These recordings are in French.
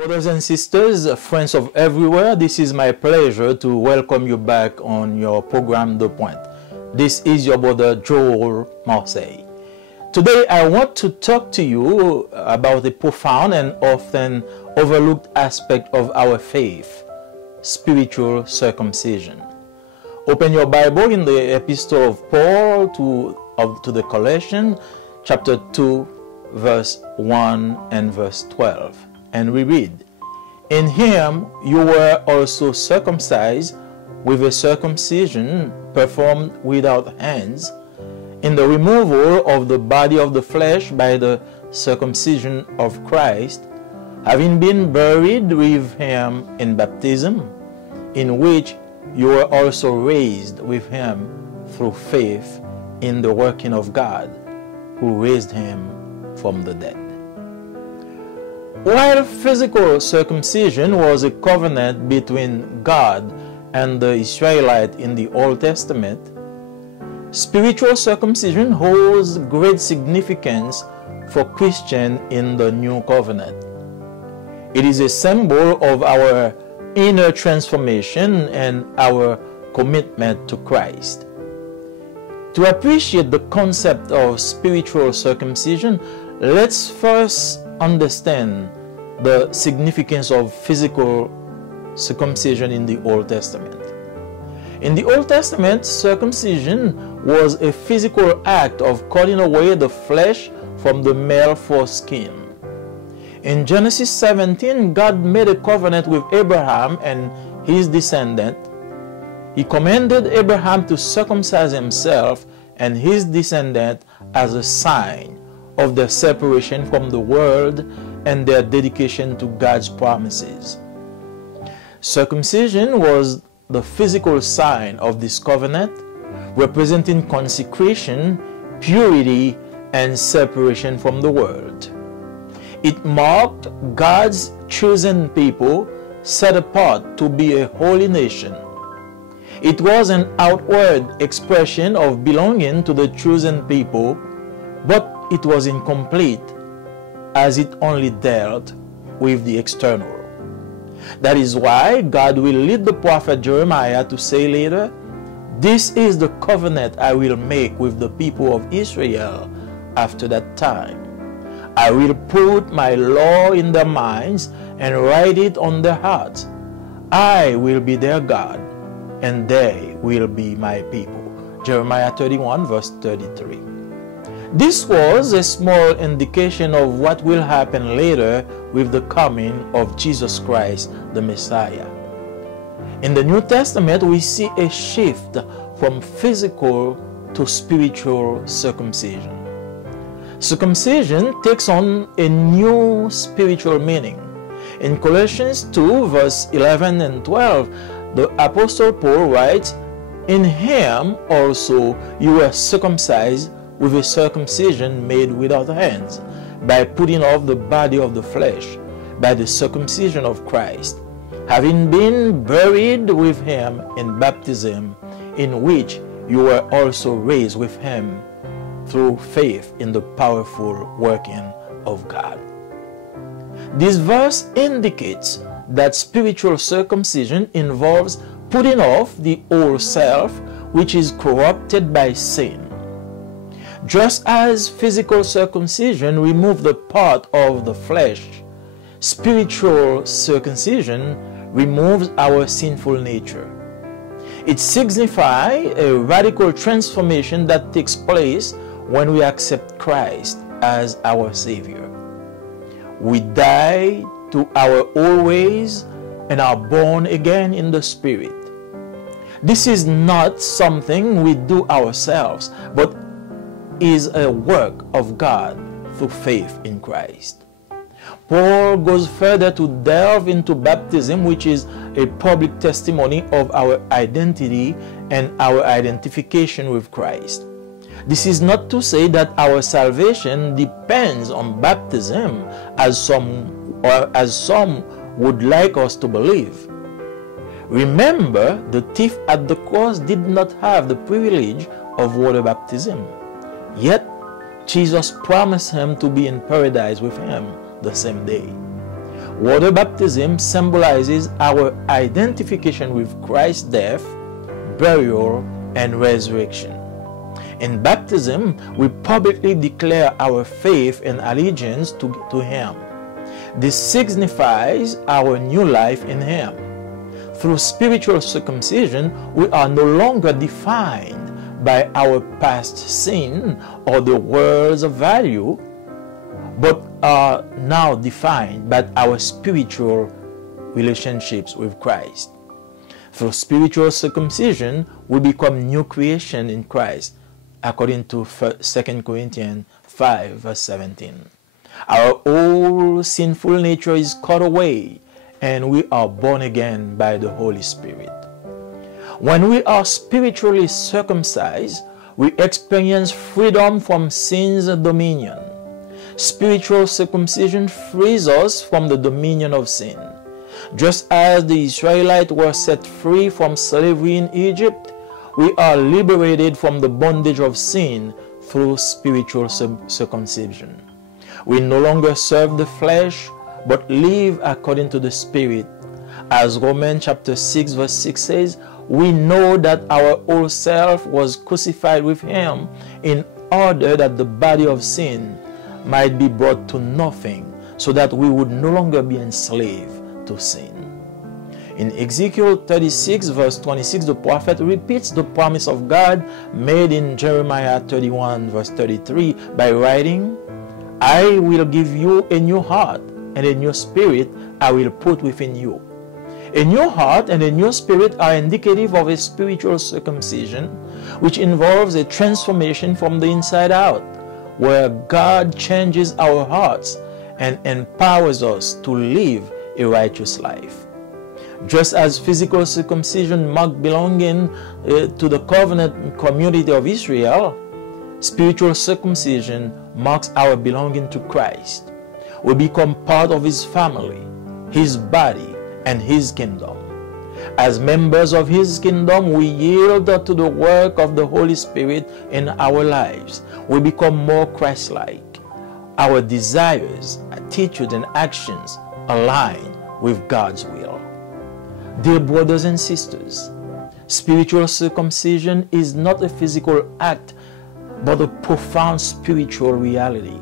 Brothers and sisters, friends of everywhere, this is my pleasure to welcome you back on your program De Pointe. This is your brother Joel Marseille. Today I want to talk to you about a profound and often overlooked aspect of our faith, spiritual circumcision. Open your Bible in the Epistle of Paul to the Colossians, chapter 2, verse 1 and verse 12. And we read, "In him you were also circumcised with a circumcision performed without hands, in the removal of the body of the flesh by the circumcision of Christ, having been buried with him in baptism, in which you were also raised with him through faith in the working of God, who raised him from the dead." While physical circumcision was a covenant between God and the Israelites in the Old Testament, spiritual circumcision holds great significance for Christians in the New Covenant. It is a symbol of our inner transformation and our commitment to Christ. To appreciate the concept of spiritual circumcision, let's first understand the significance of physical circumcision in the Old Testament. In the Old Testament, circumcision was a physical act of cutting away the flesh from the male foreskin. In Genesis 17, God made a covenant with Abraham and his descendant. He commanded Abraham to circumcise himself and his descendant as a sign of their separation from the world and their dedication to God's promises. Circumcision was the physical sign of this covenant, representing consecration, purity, and separation from the world. It marked God's chosen people, set apart to be a holy nation. It was an outward expression of belonging to the chosen people, but it was incomplete as it only dealt with the external. That is why God will lead the prophet Jeremiah to say later, "This is the covenant I will make with the people of Israel after that time. I will put my law in their minds and write it on their hearts. I will be their God, and they will be my people." Jeremiah 31 verse 33. This was a small indication of what will happen later with the coming of Jesus Christ, the Messiah. In the New Testament, we see a shift from physical to spiritual circumcision. Circumcision takes on a new spiritual meaning. In Colossians 2, verse 11 and 12, the Apostle Paul writes, "In him also you were circumcised with a circumcision made without hands, by putting off the body of the flesh, by the circumcision of Christ, having been buried with him in baptism, in which you were also raised with him through faith in the powerful working of God." This verse indicates that spiritual circumcision involves putting off the old self, which is corrupted by sin. Just as physical circumcision removes the part of the flesh, spiritual circumcision removes our sinful nature. It signifies a radical transformation that takes place when we accept Christ as our Savior. We die to our old ways and are born again in the Spirit. This is not something we do ourselves, but is a work of God through faith in Christ. Paul goes further to delve into baptism, which is a public testimony of our identity and our identification with Christ. This is not to say that our salvation depends on baptism, as some would like us to believe. Remember, the thief at the cross did not have the privilege of water baptism. Yet, Jesus promised him to be in paradise with him the same day. Water baptism symbolizes our identification with Christ's death, burial, and resurrection. In baptism, we publicly declare our faith and allegiance to Him. This signifies our new life in Him. Through spiritual circumcision, we are no longer defined by our past sin or the world's value, but are now defined by our spiritual relationships with Christ. Through spiritual circumcision, we become new creation in Christ, according to 2 Corinthians 5, verse 17. Our old sinful nature is cut away, and we are born again by the Holy Spirit. When we are spiritually circumcised, we experience freedom from sin's dominion. Spiritual circumcision frees us from the dominion of sin. Just as the Israelites were set free from slavery in Egypt, we are liberated from the bondage of sin through spiritual circumcision. We no longer serve the flesh, but live according to the Spirit. As Romans chapter 6 verse 6 says, we know that our old self was crucified with Him in order that the body of sin might be brought to nothing, so that we would no longer be enslaved to sin. In Ezekiel 36 verse 26, the prophet repeats the promise of God made in Jeremiah 31 verse 33 by writing, I will give you a new heart, and a new spirit I will put within you. A new heart and a new spirit are indicative of a spiritual circumcision, which involves a transformation from the inside out, where God changes our hearts and empowers us to live a righteous life. Just as physical circumcision marked belonging to the covenant community of Israel, spiritual circumcision marks our belonging to Christ. We become part of His family, His body, and His kingdom. As members of His kingdom, we yield to the work of the Holy Spirit in our lives. We become more Christ-like. Our desires, attitudes, and actions align with God's will. Dear brothers and sisters, spiritual circumcision is not a physical act, but a profound spiritual reality.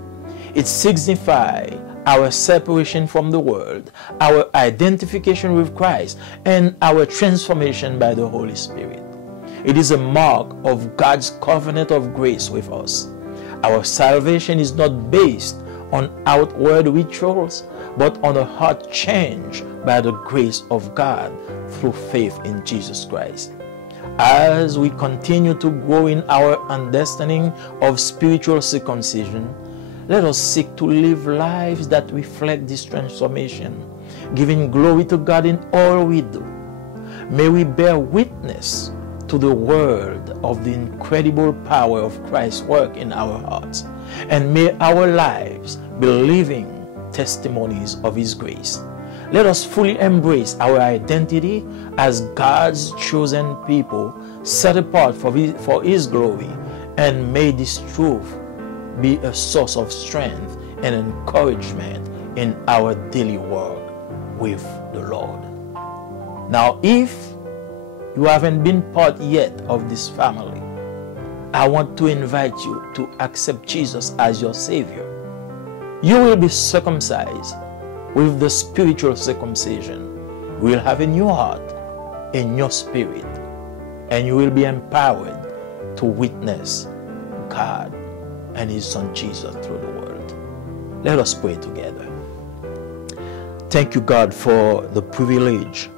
It signifies our separation from the world, our identification with Christ, and our transformation by the Holy Spirit. It is a mark of God's covenant of grace with us. Our salvation is not based on outward rituals, but on a heart change by the grace of God through faith in Jesus Christ. As we continue to grow in our understanding of spiritual circumcision, let us seek to live lives that reflect this transformation, giving glory to God in all we do. May we bear witness to the world of the incredible power of Christ's work in our hearts, and may our lives be living testimonies of His grace. Let us fully embrace our identity as God's chosen people, set apart for His glory, and may this truth be a source of strength and encouragement in our daily work with the Lord. Now, if you haven't been part yet of this family, I want to invite you to accept Jesus as your Savior. You will be circumcised with the spiritual circumcision. You will have a new heart, a new spirit, and you will be empowered to witness God and His Son Jesus through the world. Let us pray together. Thank you, God, for the privilege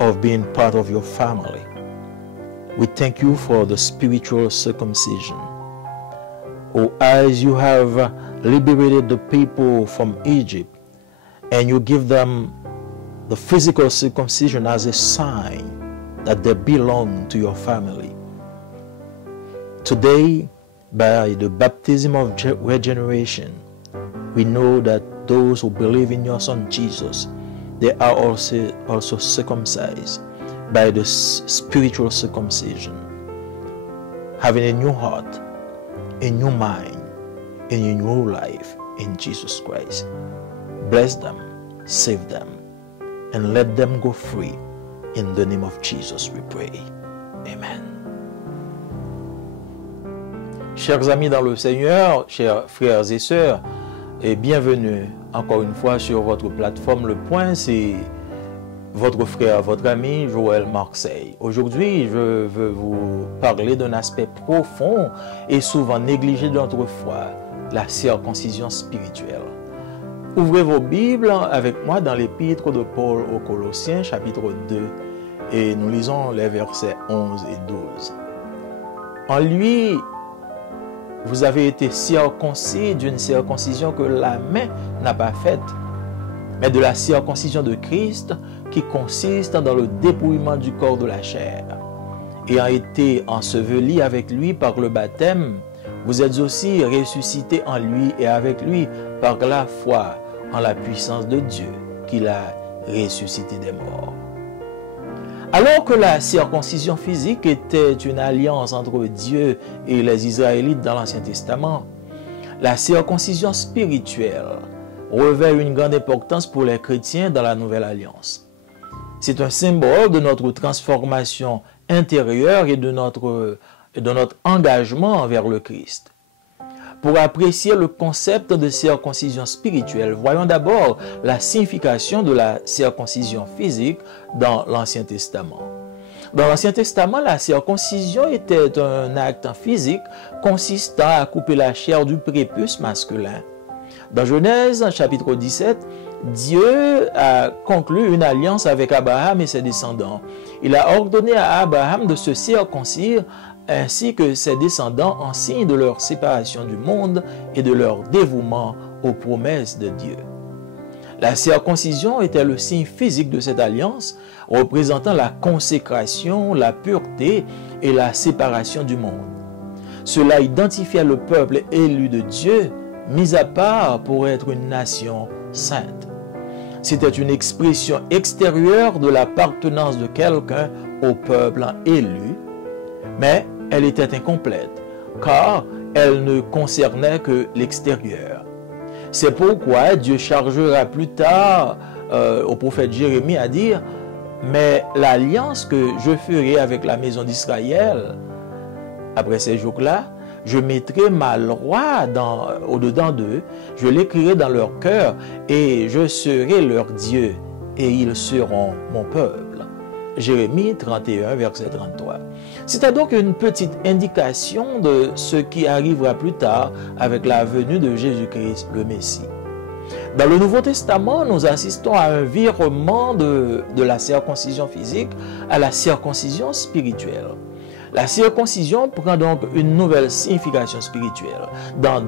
of being part of your family. We thank you for the spiritual circumcision. Oh, as you have liberated the people from Egypt, and you give them the physical circumcision as a sign that they belong to your family. Today, by the baptism of regeneration, we know that those who believe in your Son Jesus, they are also circumcised by the spiritual circumcision, having a new heart, a new mind, and a new life in Jesus Christ. Bless them save them, and let them go free. In the name of Jesus we pray. Amen. Chers amis dans le Seigneur, chers frères et sœurs, et bienvenue encore une fois sur votre plateforme Le Point. C'est votre frère, votre ami Joël Marseille. Aujourd'hui, je veux vous parler d'un aspect profond et souvent négligé de notre foi, la circoncision spirituelle. Ouvrez vos Bibles avec moi dans l'épître de Paul aux Colossiens, chapitre 2, et nous lisons les versets 11 et 12. En lui, vous avez été circoncis d'une circoncision que la main n'a pas faite, mais de la circoncision de Christ qui consiste dans le dépouillement du corps de la chair. Ayant été ensevelis avec lui par le baptême, vous êtes aussi ressuscités en lui et avec lui par la foi en la puissance de Dieu qui l'a ressuscité des morts. Alors que la circoncision physique était une alliance entre Dieu et les Israélites dans l'Ancien Testament, la circoncision spirituelle revêt une grande importance pour les chrétiens dans la Nouvelle Alliance. C'est un symbole de notre transformation intérieure et de notre engagement envers le Christ. Pour apprécier le concept de circoncision spirituelle, voyons d'abord la signification de la circoncision physique dans l'Ancien Testament. Dans l'Ancien Testament, la circoncision était un acte physique consistant à couper la chair du prépuce masculin. Dans Genèse, chapitre 17, Dieu a conclu une alliance avec Abraham et ses descendants. Il a ordonné à Abraham de se circoncire ainsi que ses descendants en signe de leur séparation du monde et de leur dévouement aux promesses de Dieu. La circoncision était le signe physique de cette alliance, représentant la consécration, la pureté et la séparation du monde. Cela identifiait le peuple élu de Dieu, mis à part pour être une nation sainte. C'était une expression extérieure de l'appartenance de quelqu'un au peuple élu, mais elle était incomplète, car elle ne concernait que l'extérieur. C'est pourquoi Dieu chargera plus tard au prophète Jérémie à dire « Mais l'alliance que je ferai avec la maison d'Israël, après ces jours-là, je mettrai ma loi au-dedans d'eux, je l'écrirai dans leur cœur, et je serai leur Dieu, et ils seront mon peuple. » Jérémie 31, verset 33. C'était donc une petite indication de ce qui arrivera plus tard avec la venue de Jésus-Christ, le Messie. Dans le Nouveau Testament, nous assistons à un virement de la circoncision physique à la circoncision spirituelle. La circoncision prend donc une nouvelle signification spirituelle. Dans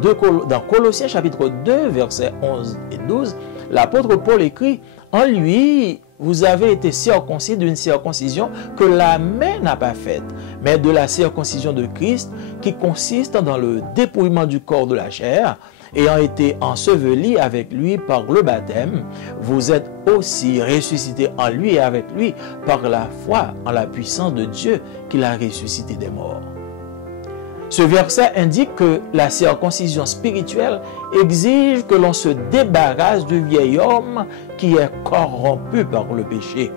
Colossiens chapitre 2, versets 11 et 12, l'apôtre Paul écrit « En lui, vous avez été circoncis d'une circoncision que la main n'a pas faite, mais de la circoncision de Christ qui consiste dans le dépouillement du corps de la chair, ayant été ensevelis avec lui par le baptême, vous êtes aussi ressuscités en lui et avec lui par la foi en la puissance de Dieu qui l'a ressuscité des morts. » Ce verset indique que la circoncision spirituelle exige que l'on se débarrasse du vieil homme qui est corrompu par le péché.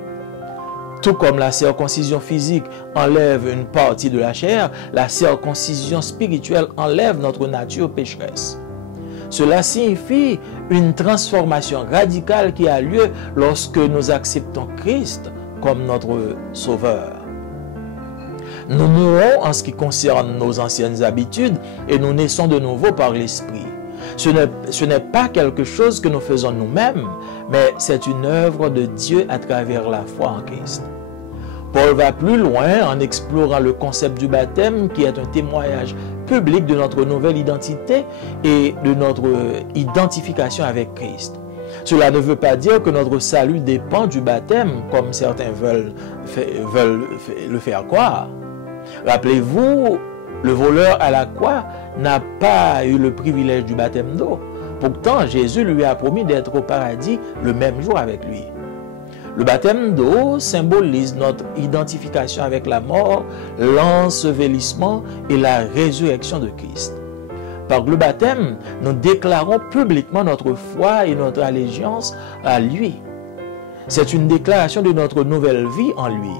Tout comme la circoncision physique enlève une partie de la chair, la circoncision spirituelle enlève notre nature pécheresse. Cela signifie une transformation radicale qui a lieu lorsque nous acceptons Christ comme notre Sauveur. Nous mourons en ce qui concerne nos anciennes habitudes et nous naissons de nouveau par l'Esprit. Ce n'est pas quelque chose que nous faisons nous-mêmes, mais c'est une œuvre de Dieu à travers la foi en Christ. Paul va plus loin en explorant le concept du baptême qui est un témoignage public de notre nouvelle identité et de notre identification avec Christ. Cela ne veut pas dire que notre salut dépend du baptême, comme certains veulent le faire croire. Rappelez-vous, le voleur à la croix n'a pas eu le privilège du baptême d'eau. Pourtant, Jésus lui a promis d'être au paradis le même jour avec lui. Le baptême d'eau symbolise notre identification avec la mort, l'ensevelissement et la résurrection de Christ. Par le baptême, nous déclarons publiquement notre foi et notre allégeance à lui. C'est une déclaration de notre nouvelle vie en lui.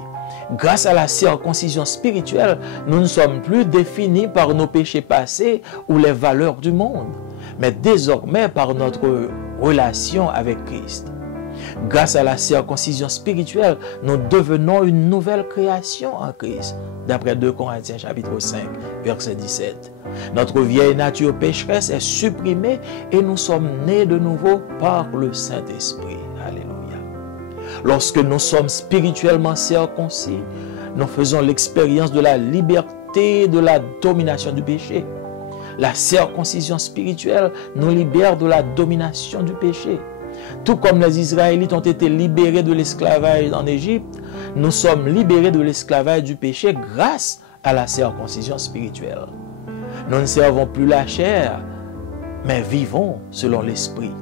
Grâce à la circoncision spirituelle, nous ne sommes plus définis par nos péchés passés ou les valeurs du monde, mais désormais par notre relation avec Christ. Grâce à la circoncision spirituelle, nous devenons une nouvelle création en Christ, d'après 2 Corinthiens chapitre 5, verset 17. Notre vieille nature pécheresse est supprimée et nous sommes nés de nouveau par le Saint-Esprit. Alléluia. Lorsque nous sommes spirituellement circoncis, nous faisons l'expérience de la liberté de la domination du péché. La circoncision spirituelle nous libère de la domination du péché. Tout comme les Israélites ont été libérés de l'esclavage en Égypte, nous sommes libérés de l'esclavage du péché grâce à la circoncision spirituelle. Nous ne servons plus la chair, mais vivons selon l'esprit.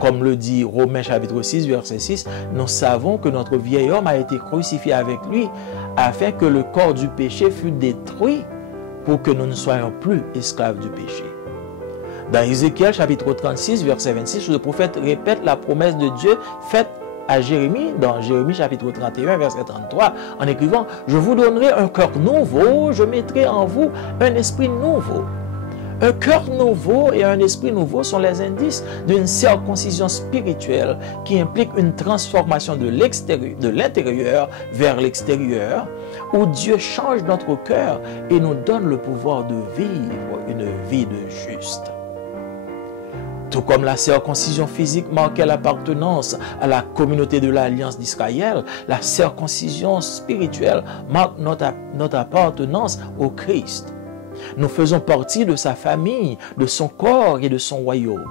Comme le dit Romains chapitre 6, verset 6, nous savons que notre vieil homme a été crucifié avec lui afin que le corps du péché fût détruit pour que nous ne soyons plus esclaves du péché. Dans Ézéchiel chapitre 36, verset 26, le prophète répète la promesse de Dieu faite à Jérémie, dans Jérémie chapitre 31, verset 33, en écrivant « Je vous donnerai un cœur nouveau, je mettrai en vous un esprit nouveau ». Un cœur nouveau et un esprit nouveau sont les indices d'une circoncision spirituelle qui implique une transformation de l'intérieur vers l'extérieur, où Dieu change notre cœur et nous donne le pouvoir de vivre une vie de juste. Tout comme la circoncision physique marquait l'appartenance à la communauté de l'Alliance d'Israël, la circoncision spirituelle marque notre appartenance au Christ. Nous faisons partie de sa famille, de son corps et de son royaume.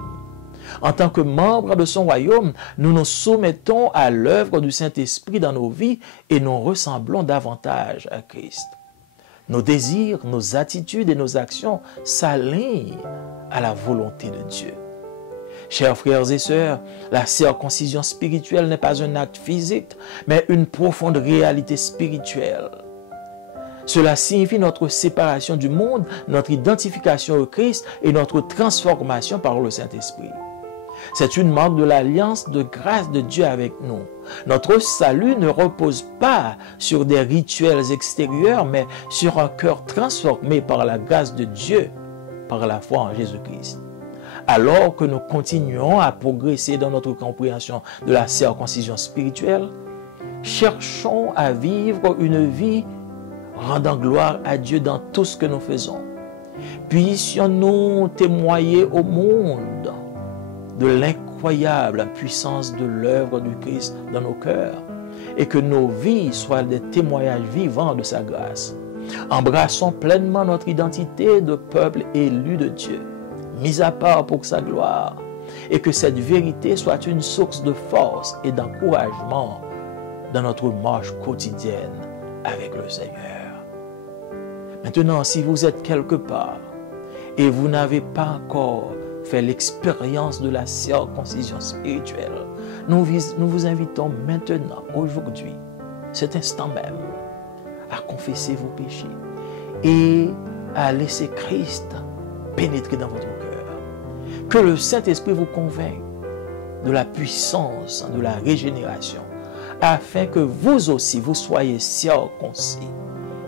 En tant que membres de son royaume, nous nous soumettons à l'œuvre du Saint-Esprit dans nos vies et nous ressemblons davantage à Christ. Nos désirs, nos attitudes et nos actions s'alignent à la volonté de Dieu. Chers frères et sœurs, la circoncision spirituelle n'est pas un acte physique, mais une profonde réalité spirituelle. Cela signifie notre séparation du monde, notre identification au Christ et notre transformation par le Saint-Esprit. C'est une marque de l'alliance de grâce de Dieu avec nous. Notre salut ne repose pas sur des rituels extérieurs, mais sur un cœur transformé par la grâce de Dieu, par la foi en Jésus-Christ. Alors que nous continuons à progresser dans notre compréhension de la circoncision spirituelle, cherchons à vivre une vie rendant gloire à Dieu dans tout ce que nous faisons. Puissions-nous témoigner au monde de l'incroyable puissance de l'œuvre du Christ dans nos cœurs et que nos vies soient des témoignages vivants de sa grâce. Embrassons pleinement notre identité de peuple élu de Dieu, mis à part pour sa gloire, et que cette vérité soit une source de force et d'encouragement dans notre marche quotidienne avec le Seigneur. Maintenant, si vous êtes quelque part et vous n'avez pas encore fait l'expérience de la circoncision spirituelle, nous vous invitons maintenant, aujourd'hui, cet instant même, à confesser vos péchés et à laisser Christ pénétrer dans votre cœur. Que le Saint-Esprit vous convainque de la puissance de la régénération, afin que vous aussi, vous soyez circoncis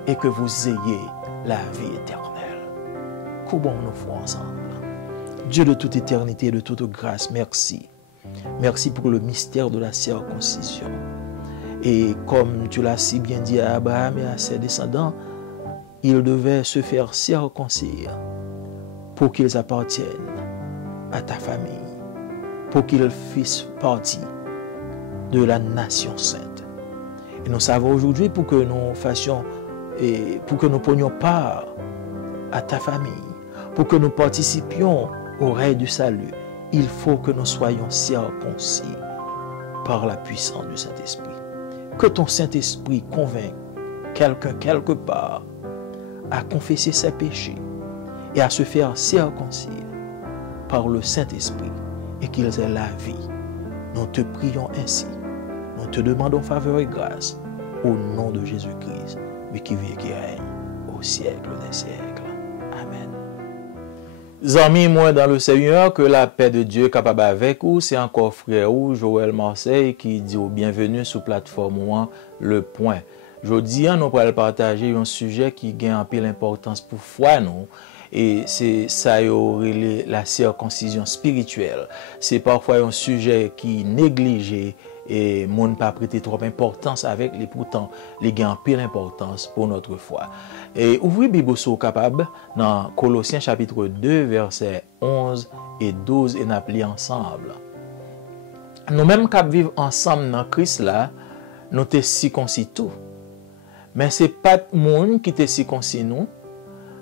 et que vous ayez la vie éternelle. Courbons-nous foi ensemble. Dieu de toute éternité et de toute grâce, merci. Merci pour le mystère de la circoncision. Et comme tu l'as si bien dit à Abraham et à ses descendants, ils devaient se faire circoncire pour qu'ils appartiennent à ta famille, pour qu'ils fissent partie de la nation sainte. Et nous savons aujourd'hui pour que nous fassions et pour que nous prenions part à ta famille, pour que nous participions au règne du salut, il faut que nous soyons circoncis par la puissance du Saint-Esprit. Que ton Saint-Esprit convainque quelqu'un quelque part à confesser ses péchés et à se faire circoncire par le Saint-Esprit et qu'ils aient la vie. Nous te prions ainsi. Nous te demandons faveur et grâce au nom de Jésus-Christ, lui qui vit et qui règne au siècle des siècles. Amen. amis, moi dans le Seigneur, que la paix de Dieu est capable avec vous. C'est encore frère ou Joël Marseille qui dit bienvenue sur plateforme Ouan Le Point. Aujourd'hui, nous allons partager un sujet qui gagne un peu l'importance pour foi nous. Et c'est ça la circoncision spirituelle. C'est parfois un sujet qui est négligé et moun pas prêter trop importance avec les pourtant les gagne pile importance pour notre foi. Et ouvrez Bible sou capable dans Colossiens chapitre 2 versets 11 et 12 et n'appli ensemble. Nous même cap vivre ensemble dans Christ là, nous te circoncis tout. Mais c'est pas moun qui te circoncis nous.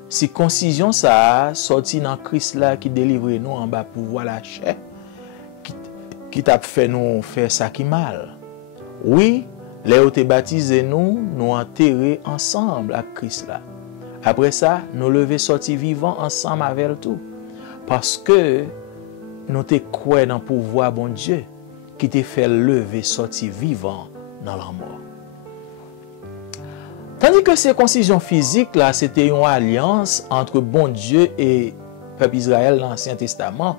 Circoncision ça sorti dans Christ là qui délivre nous en bas pour voir la chair qui t'a fait nous faire ça qui mal. Oui, les ont baptisé nous enterrés ensemble avec Christ là. Après ça, nous lever sorti vivant ensemble avec tout. Parce que nous te croyons dans le pouvoir bon Dieu qui te fait lever sorti vivant dans la mort. Tandis que circoncision physique là, c'était une alliance entre bon Dieu et peuple Israël dans l'Ancien Testament.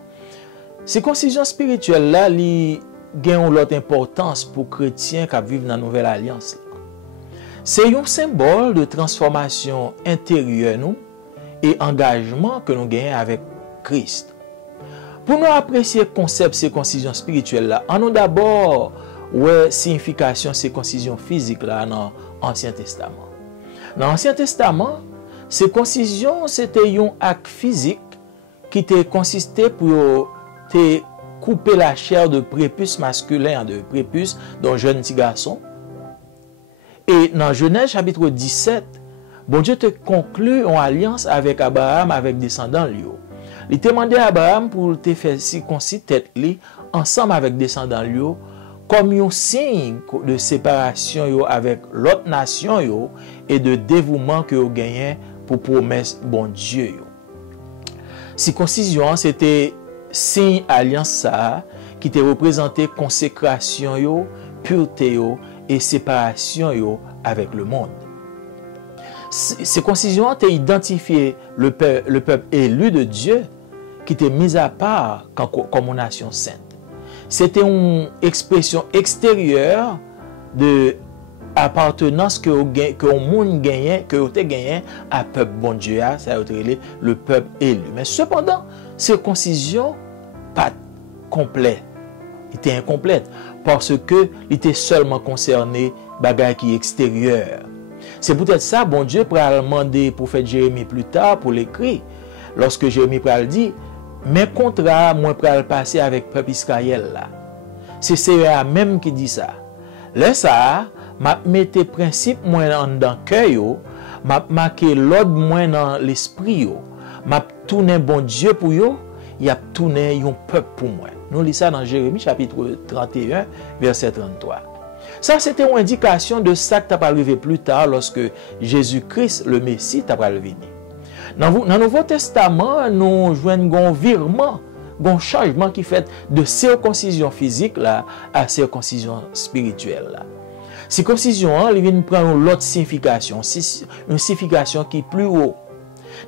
Circoncision spirituelle là, li gagne l'autre importance pour chrétiens qui vivent dans la nouvelle alliance. C'est un symbole de transformation intérieure nous et engagement que nous gagnons avec Christ. Pour nous apprécier le concept de circoncision spirituelle là, on a d'abord ouais signification circoncision physique là dans l'Ancien Testament. Dans l'Ancien Testament, circoncision c'était un acte physique qui consistait pour te couper la chair de prépuce masculin, de prépuce d'un jeune petit garçon. Et dans Genèse chapitre 17, bon Dieu te conclut en alliance avec Abraham, avec descendants lui. Il te demandé à Abraham pour te faire circoncis tête li ensemble avec descendants lui comme un signe de séparation yo avec l'autre nation yo et de dévouement que yo gagné pour promesse bon Dieu yo. Circoncision c'était signe alliance ça qui te représentait consécration yo, pureté yo et séparation yo avec le monde. Circoncision t'a identifié le peuple élu de Dieu qui t'est mis à part comme une nation sainte. C'était une expression extérieure de appartenance que on monde gagnait, que te gagné à peuple bon Dieu, ça le peuple élu. Mais cependant, circoncision pas complet. Il était incomplète parce que il était seulement concerné bagaille qui extérieur. C'est peut-être ça bon Dieu pour demander prophète Jérémie plus tard pour l'écrire lorsque Jérémie pral dit mes contrats moi pral passer avec peuple Israël là. C'est CEA même qui dit ça. Là ça m'a metté principe moi dans cœur yo, m'a marqué l'ordre moi dans l'esprit yo, m'a tourné bon Dieu pour yo. Il a tourné un peuple pour moi. Nous lisons ça dans Jérémie chapitre 31 verset 33. Ça c'était une indication de ça qui va arriver plus tard lorsque Jésus-Christ le Messie va venir. Dans le Nouveau Testament, nous joignons un virement, un changement qui fait de circoncision physique là à circoncision spirituelle là. Circoncision il vient prendre l'autre signification, une signification qui est plus haut.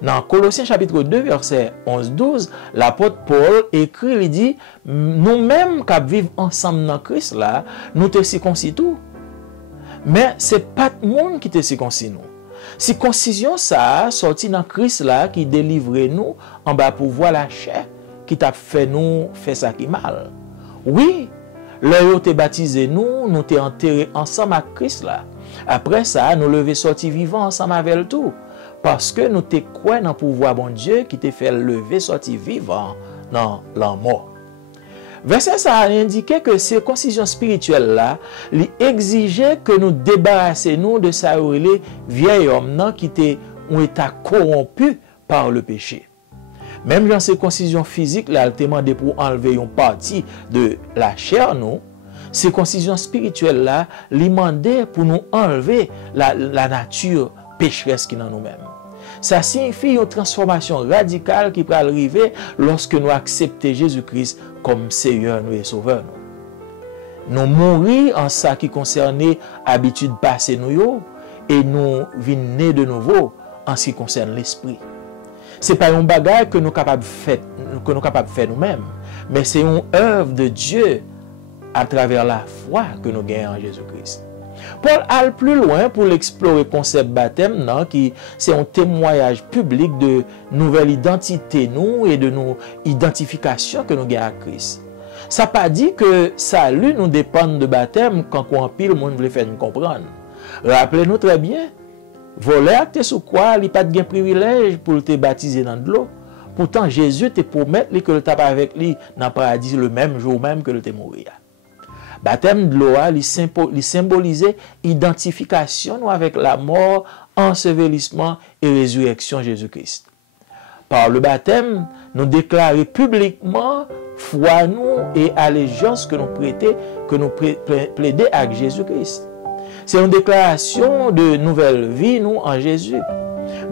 Dans Colossiens chapitre 2 verset 11-12, l'apôtre Paul écrit, il dit, nous-mêmes qui vivons ensemble dans Christ là, nous te circoncis tout. Mais c'est pas tout le monde qui te circoncis nous. Circoncision ça sorti dans Christ là qui délivre nous en bas pour voir la chair qui t'a fait nous faire ça qui mal. Oui, là te baptisé nous te enterré ensemble avec Christ là. Après ça, nous lever sorti vivant ensemble avec le tout. Parce que nous te croyons dans le pouvoir bon Dieu qui te fait lever sorti vivant dans la mort. Verset ça a indiqué que circoncision spirituelle là, il exigeait que nous débarrassions de sa vieil homme qui était un état corrompu par le péché. Même dans circoncision physique là, il demandé pour enlever une partie de la chair nous. Circoncision spirituelle là, il demandait pour nous enlever la nature pécheresse qui est dans nous-mêmes. Ça signifie une transformation radicale qui peut arriver lorsque nous acceptons Jésus-Christ comme Seigneur nous et Sauveur. Nous mourir en ça qui concerne l'habitude passée nous et nous venons de nouveau en ce qui concerne l'esprit. C'est pas un bagage que nous capables faire nous-mêmes, mais c'est une œuvre de Dieu à travers la foi que nous gagnons en Jésus-Christ. Paul allait plus loin pour l'explorer le concept baptême, qui c'est un témoignage public de nouvelle identité nous et de nos identifications que nous gagnons à Christ. Ça n'a pas dit que salut nous dépend de baptême quand on pile le monde veut faire nous comprendre. Rappelez-nous très bien, voler acte sous quoi, il n'y a pas de privilège pour te baptiser dans de l'eau. Pourtant, Jésus te promet que le tape avec lui dans le paradis le même jour même que le te mourir. Baptême de l'eau, il symbolisait identification avec la mort, ensevelissement et résurrection de Jésus-Christ. Par le baptême, nous déclarons publiquement foi nous et allégeance que nous prêtons, que nous plaidons avec Jésus-Christ. C'est une déclaration de nouvelle vie nous en Jésus.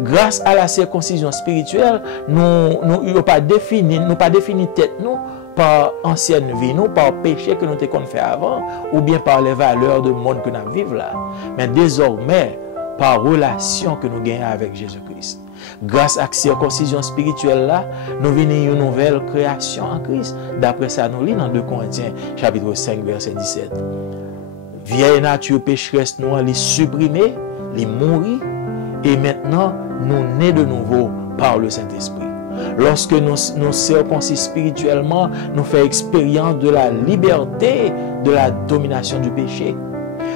Grâce à la circoncision spirituelle, nous n'avons pas défini tête nous par ancienne vie, nous, par péché que nous avons fait avant, ou bien par les valeurs du monde que nous vivons là. Mais désormais, par relation que nous gagnons avec Jésus-Christ. Grâce à la circoncision spirituelle là, nous venons une nouvelle création en Christ. D'après ça, nous lisons dans 2 Corinthiens, chapitre 5, verset 17. Vieille nature pécheresse, nous les supprimer, les mourir, et maintenant, nous nés de nouveau par le Saint-Esprit. Lorsque nous circoncis spirituellement, nous faisons expérience de la liberté de la domination du péché.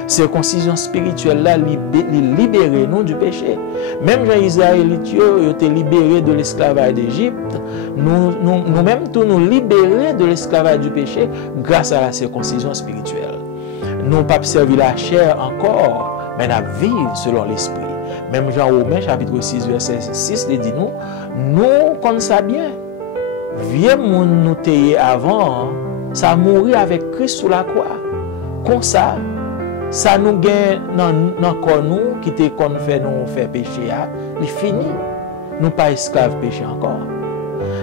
Circoncision spirituelle là, libérer nous du péché. Même les Israélites, ils étaient libérés de l'esclavage d'Égypte. Nous-mêmes, tous nous libérer de l'esclavage du péché grâce à la circoncision spirituelle. Nous pas servir la chair encore, mais nous vivre selon l'esprit. Même Jean Romain, chapitre 6, verset 6, il dit nous comme ça bien. Vieux monde nous tailler avant, ça mourir avec Christ sous la croix. Comme ça nous gagne dans corps nous qui te qu'on fait nous faire péché, il fini. Nous pas esclaves péché encore.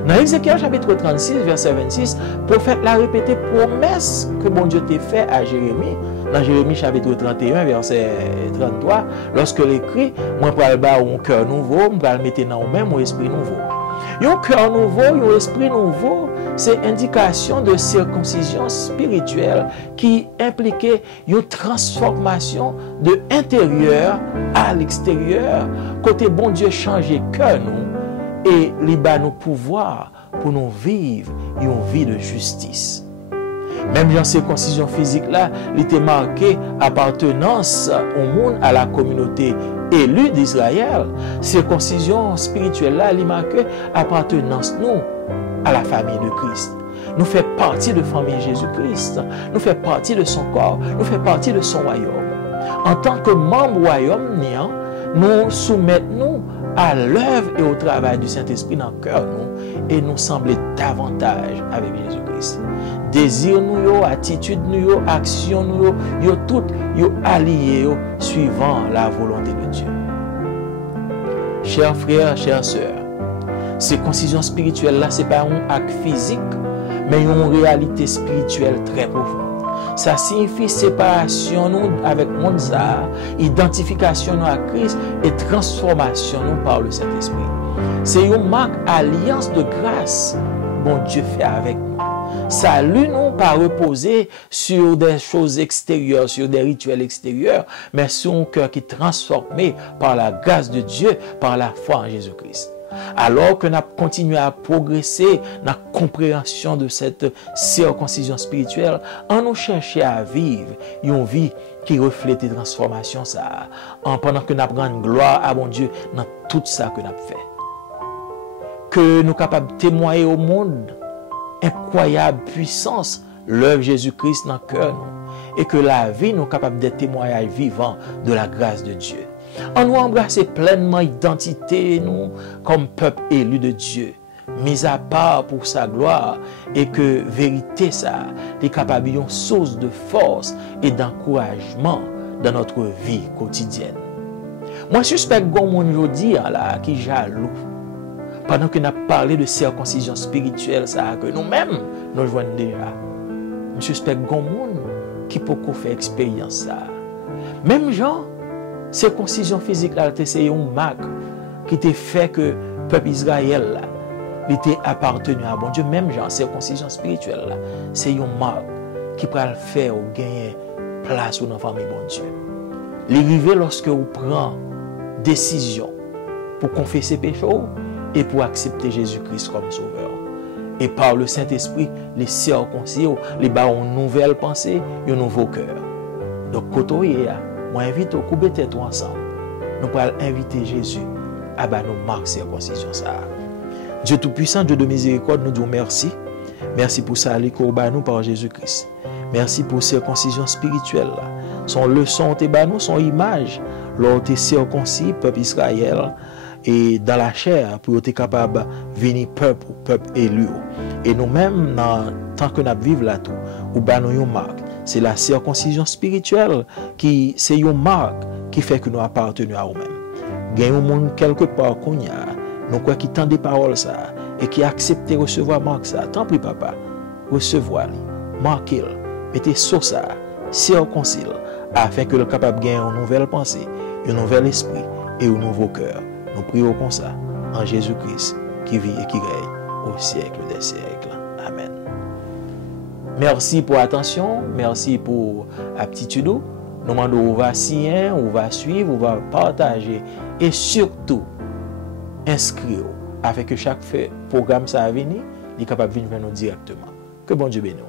Dans Ézéchiel chapitre 36, verset 26, le prophète l'a répété promesse que bon Dieu t'a fait à Jérémie. Dans Jérémie chapitre 31, verset 33, lorsque l'écrit, moi pour aller bas un cœur nouveau, je vais le mettre dans même un esprit nouveau. Un cœur nouveau, un esprit nouveau, c'est indication de circoncision spirituelle qui impliquait une transformation de l'intérieur à l'extérieur, côté bon Dieu changer cœur nous et liba nous pouvoir pour nous vivre une vie de justice. Même dans circoncision physique là, il était marqué appartenance au monde, à la communauté élue d'Israël. Circoncision spirituelle là, il marqué appartenance nous à la famille de Christ. Nous faisons partie de la famille Jésus-Christ. Nous faisons partie de son corps. Nous faisons partie de son royaume. En tant que membre du royaume, nous soumettons à l'œuvre et au travail du Saint-Esprit dans le cœur nous et nous sembler davantage avec Jésus-Christ. Désir nous, attitude nous, action nous, tout alliés suivant la volonté de Dieu. Chers frères, chères sœurs, circoncision spirituelle là, ce n'est pas un acte physique, mais une réalité spirituelle très profonde. Ça signifie séparation nous avec le monde, identification nous à Christ et transformation nous par le Saint-Esprit. C'est une marque alliance de grâce bon Dieu fait avec nous. Salut nous pas reposer sur des choses extérieures, sur des rituels extérieurs, mais sur un cœur qui est transformé par la grâce de Dieu, par la foi en Jésus-Christ. Alors que nous continuons à progresser dans la compréhension de cette circoncision spirituelle, on nous cherche à vivre une vie qui reflète la transformation pendant que nous rendons gloire à mon Dieu dans tout ça que nous avons fait. Que nous sommes capables de témoigner au monde incroyable puissance, l'œuvre Jésus-Christ dans le cœur, et que la vie nous est capable d'être témoignage vivant de la grâce de Dieu. On nous embrasse pleinement l'identité, nous, comme peuple élu de Dieu, mis à part pour sa gloire, et que vérité, ça, est capable d'une source de force et d'encouragement dans notre vie quotidienne. Moi, je suspecte que mon aujourd'hui là, qui jaloux, pendant que nous avons parlé de circoncision spirituelle, ça, que nous-mêmes, nous jouons déjà. Je suspecte que monde qui peut faire expérience ça. Même gens, circoncision physique là, c'est une marque qui te fait que peuple Israël là, il était appartenu à bon Dieu, même genre circoncision spirituelle là, c'est une marque qui peut le faire ou gagner place dans la famille bon Dieu. L'arrivée lorsque vous prenez décision pour confesser péché et pour accepter Jésus-Christ comme sauveur. Et par le Saint-Esprit, les circoncis, les bas une nouvelle pensée, un nouveau cœur. Donc, quand on est là, moi invite au couper tête ensemble. Nous pourrons inviter Jésus à nous marquer circoncision ça. Dieu Tout-Puissant, Dieu de miséricorde, nous disons merci. Merci pour ça, les nous par Jésus-Christ. Merci pour circoncision spirituelle. Son leçon, son image, lors de circoncis, peuple Israël, et dans la chair, pour être capable de venir peuple élu. Et nous-mêmes, tant que nous vivons là-tout, ou nous une marque. C'est la circoncision spirituelle qui, c'est une marque qui fait que nous appartenons à nous-mêmes. Il y a un monde quelque part qu'on y a, nous quoi qui tend des paroles ça, et qui accepte de recevoir marque ça. Tant pis papa, recevoir, marquer, mettez sur ça, circoncile, afin que le capable gagne une nouvelle pensée, un nouvel esprit et un nouveau cœur. Nous prions comme ça, en Jésus-Christ, qui vit et qui règne au siècle des siècles. Amen. Merci pour l'attention, merci pour l'aptitude. Nous demandons où va signer, où va suivre, où va partager et surtout inscrire afin que chaque programme ça à venir, il est capable de venir vers nous directement. Que bon Dieu bénisse.